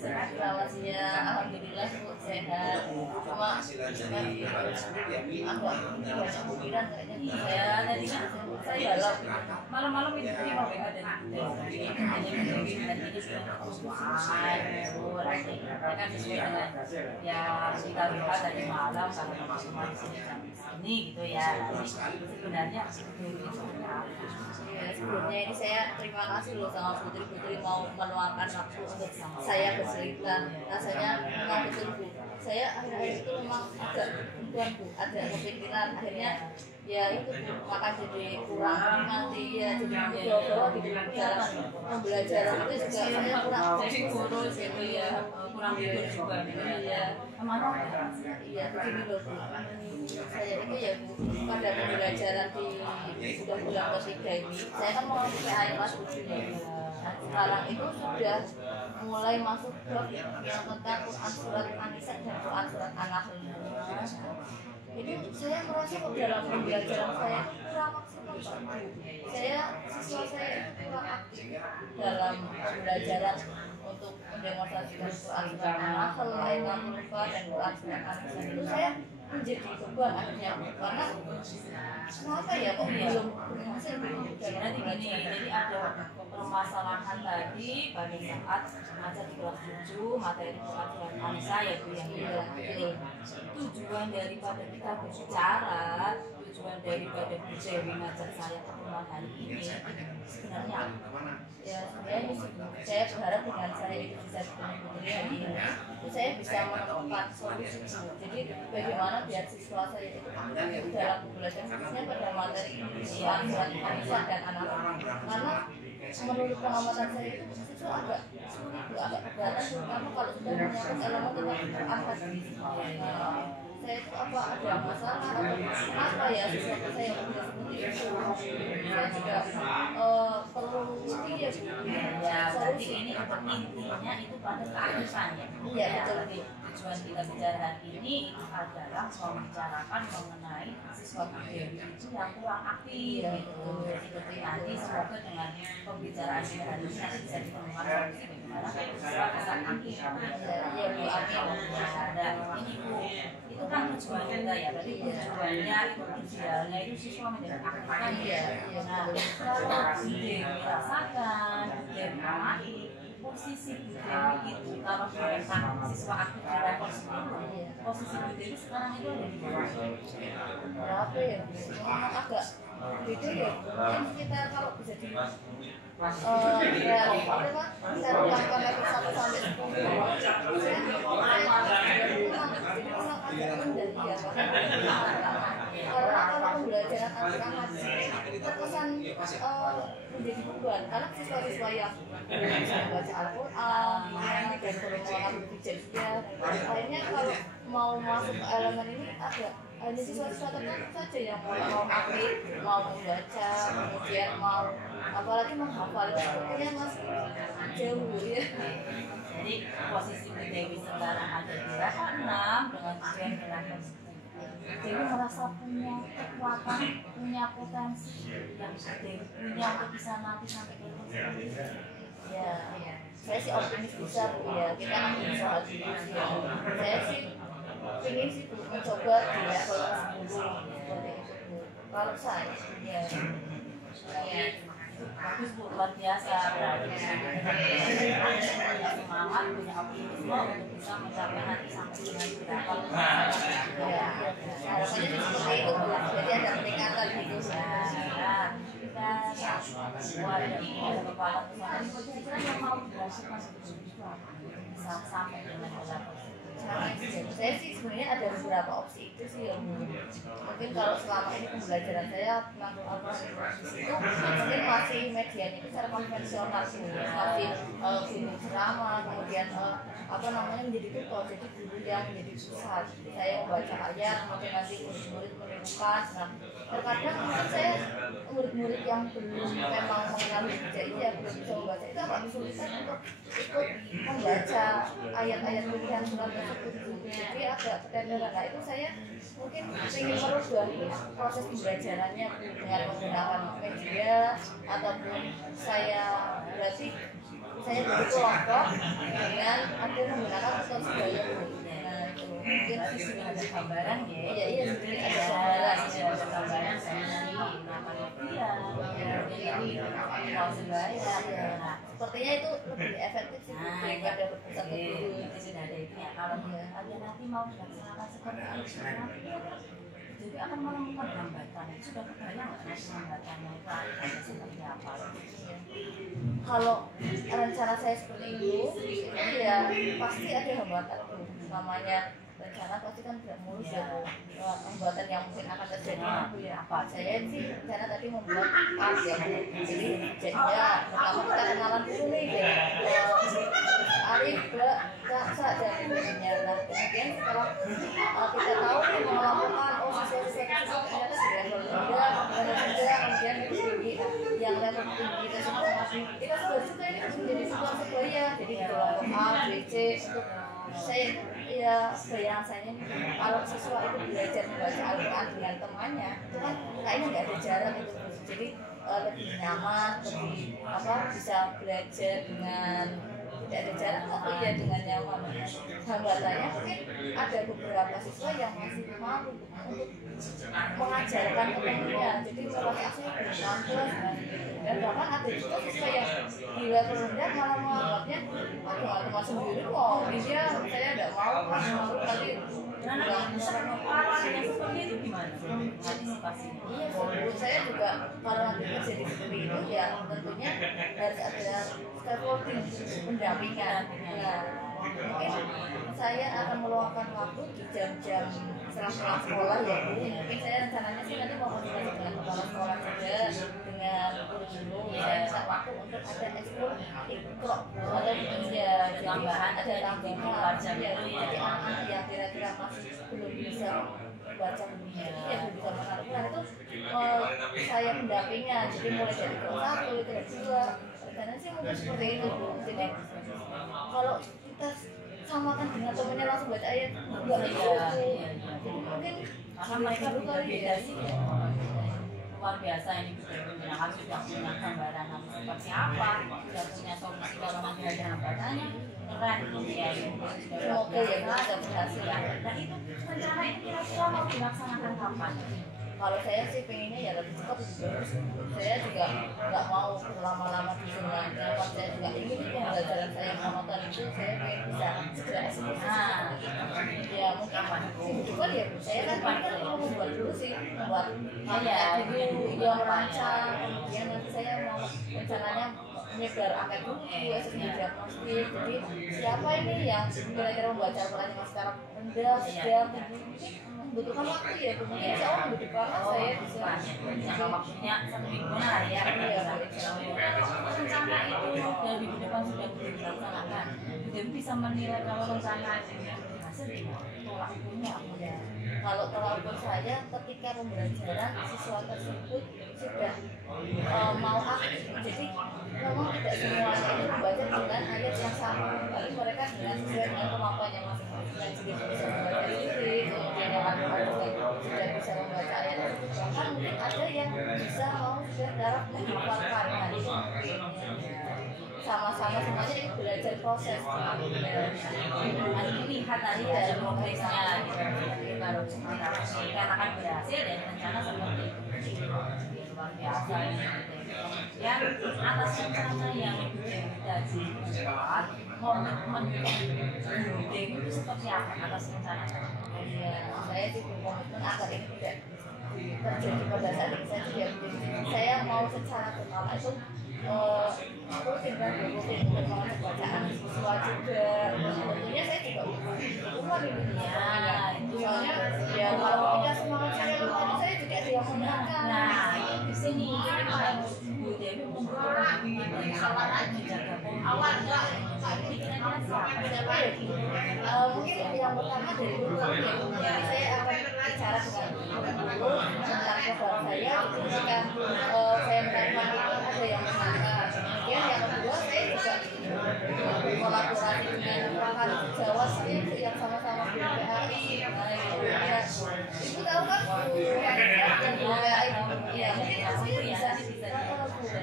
Relasinya alhamdulillah sehat, cuma agak banyak pikiran kayaknya. Saya tadi kan saya galau malam-malam itu terima WA dari ini sudah selesai, kan sesuai dengan ya kita lihat dari malam kalau cuma di sini ini gitu ya. Sebenarnya sebelumnya ini saya terima kasih loh sama putri-putri mau meluangkan waktu untuk saya bercerita. Rasanya memang betul Bu, saya akhir-akhir itu memang agak bukan Bu, ada kepikiran akhirnya ya itu Bu, maka jadi kurang nanti ya jadi bawa di dalam pembelajaran itu juga saya kurang jadi kurus gitu ya, kurang tidur juga ya. Kemana iya begini loh Bu, saya ini ya Bu, pada pembelajaran di sudah bulan ketiga ini saya kan mau PPI kelas 7. Nah, sekarang itu sudah mulai masuk ke yang tentang Quran surat An-Nisa dan Quran surat An-Nahl. Ini saya merasa dalam pembelajaran saya kurang maksimal. Saya siswa saya kurang aktif dalam pembelajaran untuk mendemonstrasikan Quran surat An-Nahl, ayat 62 dan Quran surat An-Nisa. Itu saya menjadi beban akhirnya karena kenapa ya kok belum berhasil jadi gini, jadi ada permasalahan tadi pada saat mengajar di kelas 7 materi Quran surat An-Nisa ya Bu yang tujuan daripada kita berbicara, tujuan daripada Bu Dewi ngajak saya pertemuan hari ini sebenarnya ya sebenarnya saya berharap dengan saya itu bisa ketemu Putri hari ini saya bisa menemukan solusi. Jadi bagaimana biar siswa saya itu dalam pembelajaran khususnya pada materi Quran surat An-Nisa dan An-Nahl, karena menurut pengamatan saya itu siswa agak keberatan terutama kalau sudah menyangkut elemen tentang Quran hadis. Saya itu apa ada masalah atau apa ya siswa saya udah seperti itu. Saya juga perlu ya jadi ini untuk intinya itu pada kearifan ya. Iya betul. Tujuan kita bicara hari ini itu adalah membicarakan mengenai siswa Dewi itu yang kurang aktif gitu. Seperti nanti semoga dengan pembicaraan kita hari ini nanti bisa ditemukan solusi bagaimana siswa bisa aktif. Ya Bu, amin. Ini Bu, itu kan tujuan kita ya. Berarti tujuannya itu idealnya itu siswa menjadi aktif kan ya. Nah, kalau Dewi rasakan, Dewi amati posisi Bu Dewi itu kalau mereka siswa aktif di level 10, posisi Bu Dewi sekarang itu ada di mana? Berapa ya? Memang agak beda ya. Mungkin kita kalau bisa di taruhkan level 1 sampai 10. Karena kalau pembelajaran Al-Quran terkesan menjadi beban karena siswa-siswa yang bisa membaca Al-Quran dan berpengalaman berpikir juga akhirnya kalau mau masuk ke elemen ini agak hanya siswa-siswa tertentu saja yang mau aktif, mau membaca, kemudian mau apalagi menghafal itu sepertinya masih jauh ya. Jadi posisi Bu Dewi sekarang ada di level 6 dengan tujuan di level 10. Dewi merasa punya kekuatan, punya potensi yang Dewi punya untuk bisa nanti sampai ke level 10. Ya, saya sih optimis bisa Bu ya. Kita kan berusaha dulu sih. Saya sih ingin sih Bu mencoba di level 10 seperti itu Bu. Kalau saya ya. Bagus Bu, luar biasa. Berarti semangat, punya optimisme untuk bisa mencapai nanti sampai dengan berapa. Ya, harapannya seperti itu Bu. Jadi ada peningkatan gitu. Kita warga ini ada kepala perusahaan yang mau dilakukan bisa sampai dengan level. Saya sih sebenarnya ada beberapa opsi itu sih ya. Mungkin kalau selama ini pembelajaran saya tentang Al-Quran itu mungkin masih medianya itu secara konvensional sih, masih guru ceramah, kemudian apa namanya menjadi tutor, jadi guru yang menjadi pusat. Saya membaca ayat, kemudian nanti murid-murid menemukan. Nah, terkadang mungkin saya murid-murid yang belum memang mengenal baca ini ya belum bisa membaca itu agak kesulitan untuk ikut membaca ayat-ayat pilihan surat tersebut. Jadi agak keteteran. Nah itu saya mungkin ingin merubah proses pembelajarannya dengan menggunakan media ataupun saya berarti saya dulu kelompok dengan ada menggunakan metode Surabaya Bu. Nah itu mungkin sudah ada gambaran ya. Iya sebenarnya ada gambaran. Ada gambaran dari namanya dia, dari mau Surabaya. Nah, sepertinya itu lebih efektif sih daripada berpusat ke guru. Itu sudah ada itu ya. Kalau kalian nanti mau dilaksanakan seperti itu, jadi akan menemukan hambatan. Itu sudah kebayang nggak nanti hambatannya itu ada seperti apa? Kalau rencana saya seperti itu ya pasti ada hambatan tuh. Namanya rencana pasti kan tidak mulus ya. Hambatan yang mungkin akan terjadi ya. Saya sih rencana tadi membuat app ya Bu. Jadi jadinya pertama kita kenalan dulu nih ya. Alif, Ba, Sa dan sebagainya. Nah kemudian setelah kita tahu nih mengelompokkan siswa-siswa ternyata di level rendah, kemudian itu tinggi. Yang level tinggi kita sama-sama kita sudah suka ini menjadi sebuah Surabaya. Jadi di kelompok A, B, C untuk saya ya bayangan saya kalau siswa itu belajar membaca Al-Quran dengan temannya itu kan kayaknya nggak ada jarak gitu, jadi lebih nyaman, lebih bisa belajar dengan tidak ada jarak atau ya dengan nyaman. Hambatannya mungkin ada beberapa siswa yang masih malu untuk mengajarkan ke temannya, jadi merasa aslinya belum pantas dan bahkan ada juga siswa yang di level rendah malah menganggapnya teman sendiri kok dia saya tidak mau nanti Kalau yang seperti itu gimana antisipasinya? Iya, menurut saya juga kalau nanti terjadi seperti itu ya tentunya harus ada scaffolding pendampingan. Nah, mungkin saya akan meluangkan waktu di jam-jam setelah sekolah ya Bu. Mungkin saya rencananya sih nanti mau komunikasi dengan kepala sekolah juga, dengan guru. Saya minta waktu untuk ada ekskul ikro atau ya tambahan, ada tambahan ya. Jadi anak-anak yang kira-kira masih belum bisa baca sendiri ya belum bisa menaruhkan itu saya pendampingnya. Jadi mulai dari kelas 1, kelas 2 rencananya sih mungkin seperti itu Bu. Jadi kalau kita samakan dengan temennya langsung baca ayat enggak gitu. Jadi mungkin karena mereka juga beda sih ya. Luar biasa ini benar-benar kami sudah punya gambaran seperti apa, sudah punya solusi kalau nanti ada hambatannya. Keren ya, semoga ya bisa berhasil ya. Dan itu rencana itu kira-kira mau dilaksanakan kapan? Kalau saya sih pengennya ya lebih cepat lebih bagus. Saya juga nggak mau berlama-lama di zona nyaman. Saya juga ingin pembelajaran saya yang monoton itu saya pengen bisa segera eksekusi. Ya mungkin juga ya saya kan mau membuat dulu sih, membuat dulu yang merancang. Kemudian nanti saya mau rencananya menyebar angkat buku, SSD diagnostik. Jadi siapa ini yang kira-kira membaca Al-Quran yang sekarang rendah, sedang, membutuhkan waktu ya, kemudian insya Allah minggu depan saya bisa jangka waktunya 1 minggu lah ya. Rencana itu dari minggu depan sudah dilaksanakan, jadi bisa menilai kalau rencana hasil tolak ukurnya apa ya. Kalau tolak ukur saya ketika pembelajaran siswa tersebut sudah mau aktif, jadi memang tidak semuanya itu membaca dengan ayat yang sama, tapi mereka dengan sesuai dengan kemampuannya masing-masing. Jadi bisa membaca sendiri, kemudian yang ada sudah bisa membaca ayat, bahkan mungkin ada yang bisa mau sudah darah menghafalkan. Nah itu sama-sama semuanya itu belajar proses. Nanti lihat tadi dari progresnya baru karena akan berhasil ya rencana seperti itu luar biasa. Kemudian atas rencana yang dari cepat komitmen guru itu seperti apa atas rencana? Ya, saya sih berkomitmen agar ini tidak terjadi pada saat ini. Saya juga saya mau secara berkala itu rutin kan rutin untuk mengajar bacaan siswa juga. Tentunya saya juga bukan ini soalnya ya kalau kita semangat saya lupa saya juga tidak menyenangkan. Nah di sini Bu Dewi membutuhkan menjaga awalnya pikirannya siapa ya mungkin yang pertama dari guru ya saya akan bicara dengan guru tentang program saya. Jadi ketika saya menerima itu ada yang menanyakan. Kemudian yang kedua saya juga kolaborasi dengan pakar Jawa saya yang sama-sama di PAI. Nah itu tahu kan yang di PAI ya mungkin aslinya bisa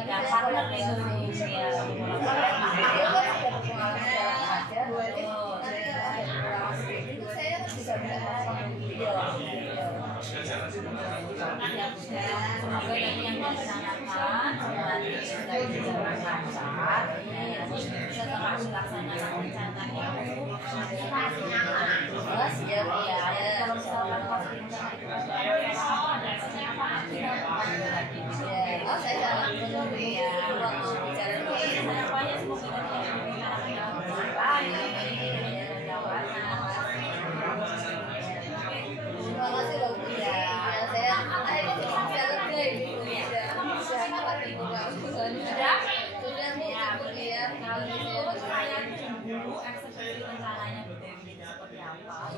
partner Indonesia Semoga dari yang direncanakan nanti sudah berjalan lancar, setelah dilaksanakan rencananya itu Mas ya kalau misalkan pas rencana itu oh saya sangat menunggu waktu bicara ini. harapannya semoga dari yang direncanakan dalam berjalan baik, Terima kasih loh Bu ya. Saya akhirnya bisa lega gitu ya. Bisa ngangkat ibu kamu sudah Bu ya. kalau gitu saya tunggu eksekusi rencananya Bu Dewi itu seperti apa.